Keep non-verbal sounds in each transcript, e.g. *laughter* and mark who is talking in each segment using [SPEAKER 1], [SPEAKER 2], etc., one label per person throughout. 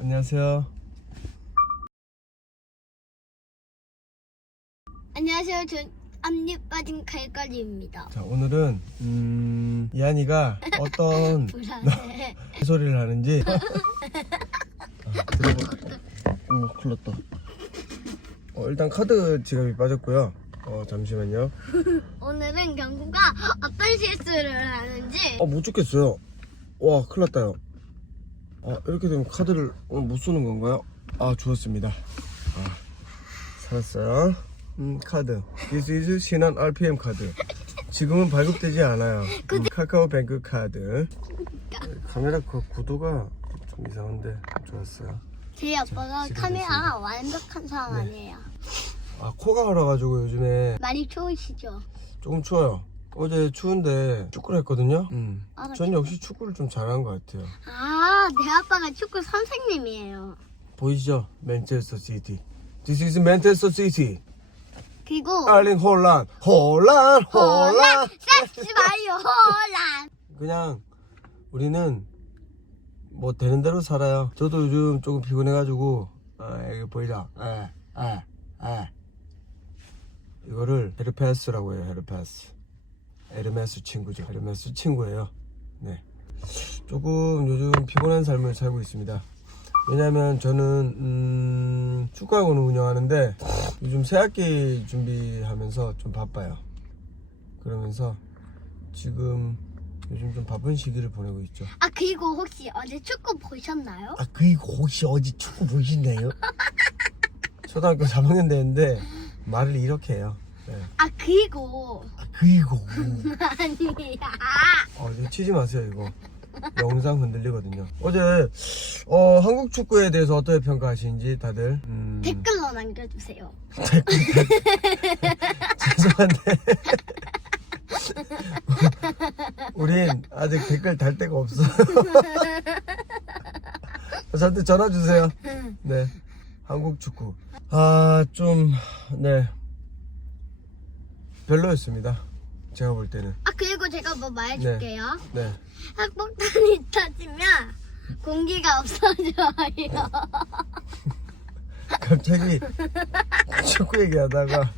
[SPEAKER 1] 안녕하세요.
[SPEAKER 2] 안녕하세요. 전 앞니 빠진 갈갈이입니다.
[SPEAKER 1] 자, 오늘은 음, 이한이가 *laughs* 어떤
[SPEAKER 2] 불안해. *laughs*
[SPEAKER 1] 소리를 하는지 *laughs* 아, 들어볼게요. 오, 큰일 났다. 어, 일단 카드 지갑이 빠졌고요. 어, 잠시만요.
[SPEAKER 2] 오늘은 경구가 어떤 실수를 하는지
[SPEAKER 1] 어, 못 죽겠어요. 와, 큰일 났다요. 아, 이렇게 되면 카드를 오늘 못 쓰는 건가요? 아, 주웠습니다. 아, 살았어요. 음, 카드. This is 신한 RPM 카드. 지금은 발급되지 않아요. 음, 카카오뱅크 카드. 카메라 그 구도가 좀 이상한데 좋았어요.
[SPEAKER 2] 제 아빠가
[SPEAKER 1] 지금
[SPEAKER 2] 카메라 완벽한 사람
[SPEAKER 1] 네.
[SPEAKER 2] 아니에요.
[SPEAKER 1] 아, 코가 얼어가지고 요즘에
[SPEAKER 2] 많이 추우시죠?
[SPEAKER 1] 조금 추워요. 어제 추운데 축구를 했거든요. 음.
[SPEAKER 2] 아,
[SPEAKER 1] 전 역시 축구를 좀 잘한 것 같아요.
[SPEAKER 2] 아, 내 아빠가 축구 선생님이에요.
[SPEAKER 1] 보이시죠? 맨체스터 시티. This is Manchester City.
[SPEAKER 2] 그리고
[SPEAKER 1] 알링 홀란, 홀란, 홀란.
[SPEAKER 2] 섹시 마요 홀란.
[SPEAKER 1] 그냥 우리는 뭐 되는 대로 살아요. 저도 요즘 조금 피곤해가지고 아, 여기 보이죠? 에, 에, 에. 이거를 헤르페스라고 해요. 헤르페스. 에르메스 친구죠. 에르메스 친구예요. 네. 조금 요즘 피곤한 삶을 살고 있습니다. 왜냐면 저는 음, 축구학원을 운영하는데 요즘 새학기 준비하면서 좀 바빠요. 그러면서 지금 요즘 좀 바쁜 시기를 보내고 있죠.
[SPEAKER 2] 아 그리고 혹시 어제 축구 보셨나요?
[SPEAKER 1] 아 그리고 혹시 어제 축구 보시나요? *laughs* 초등학교 3학년 되는데 말을 이렇게 해요. 네.
[SPEAKER 2] 아 그리고
[SPEAKER 1] 아 그리고 *laughs*
[SPEAKER 2] 아니야.
[SPEAKER 1] 어, 이거 치지 마세요 이거 영상 흔들리거든요. 어제 어, 한국 축구에 대해서 어떻게 평가하시는지 다들 음,
[SPEAKER 2] 댓글로 남겨주세요. *laughs*
[SPEAKER 1] 죄송한데 *laughs* 우린 아직 댓글 달 데가 없어. 저한테 전화 주세요. 네, 한국 축구. 아, 좀, 네. 별로였습니다. 제가 볼 때는.
[SPEAKER 2] 아 그리고 제가 뭐 말해줄게요.
[SPEAKER 1] 네.
[SPEAKER 2] 핵폭탄이 터지면 공기가 없어져요. *laughs*
[SPEAKER 1] 갑자기 축구 얘기하다가.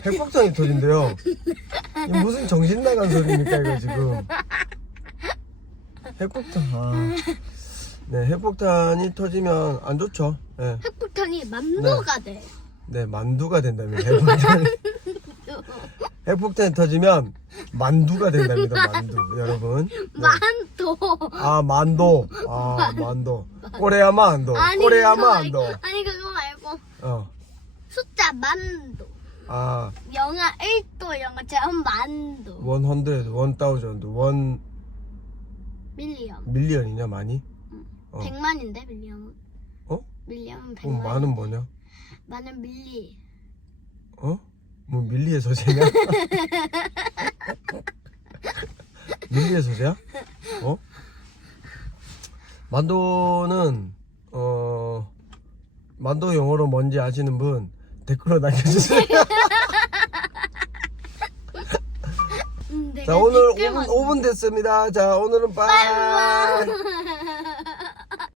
[SPEAKER 1] *laughs* 핵폭탄이 터진대요. 이게 무슨 정신 나간 소리입니까, 이거 지금. 핵폭탄, 아. 네, 핵폭탄이 터지면 안 좋죠. 네.
[SPEAKER 2] 핵폭탄이 맘노가 돼.
[SPEAKER 1] 네, 만두가 된답니다. 핵폭탄. *laughs* 핵폭탄이 터지면 만두가 된답니다. 만두, 여러분. 네.
[SPEAKER 2] 만도.
[SPEAKER 1] 아, 만도. 아, 만도. 꼬레야 만도. 꼬레야
[SPEAKER 2] 그거 아니 그거 말고
[SPEAKER 1] 어.
[SPEAKER 2] 숫자 만도.
[SPEAKER 1] 아,
[SPEAKER 2] 영화 1도 영화처럼 만도.
[SPEAKER 1] 100, 1000, 1
[SPEAKER 2] 밀리언.
[SPEAKER 1] 밀리언이냐, 많이? 어.
[SPEAKER 2] 100만인데 밀리언은?
[SPEAKER 1] 어?
[SPEAKER 2] 밀리언은
[SPEAKER 1] 그럼
[SPEAKER 2] 100만.
[SPEAKER 1] 만은 뭐냐?
[SPEAKER 2] 만은 밀리.
[SPEAKER 1] 어? 뭐 밀리의 서재냐? *laughs* 밀리의 서재야? 어? 만도는 어 만도 영어로 뭔지 아시는 분 댓글로 남겨주세요.
[SPEAKER 2] 음,
[SPEAKER 1] 자 오늘
[SPEAKER 2] 댓글만
[SPEAKER 1] 5분, 5분 됐습니다. 자 오늘은
[SPEAKER 2] 빠이.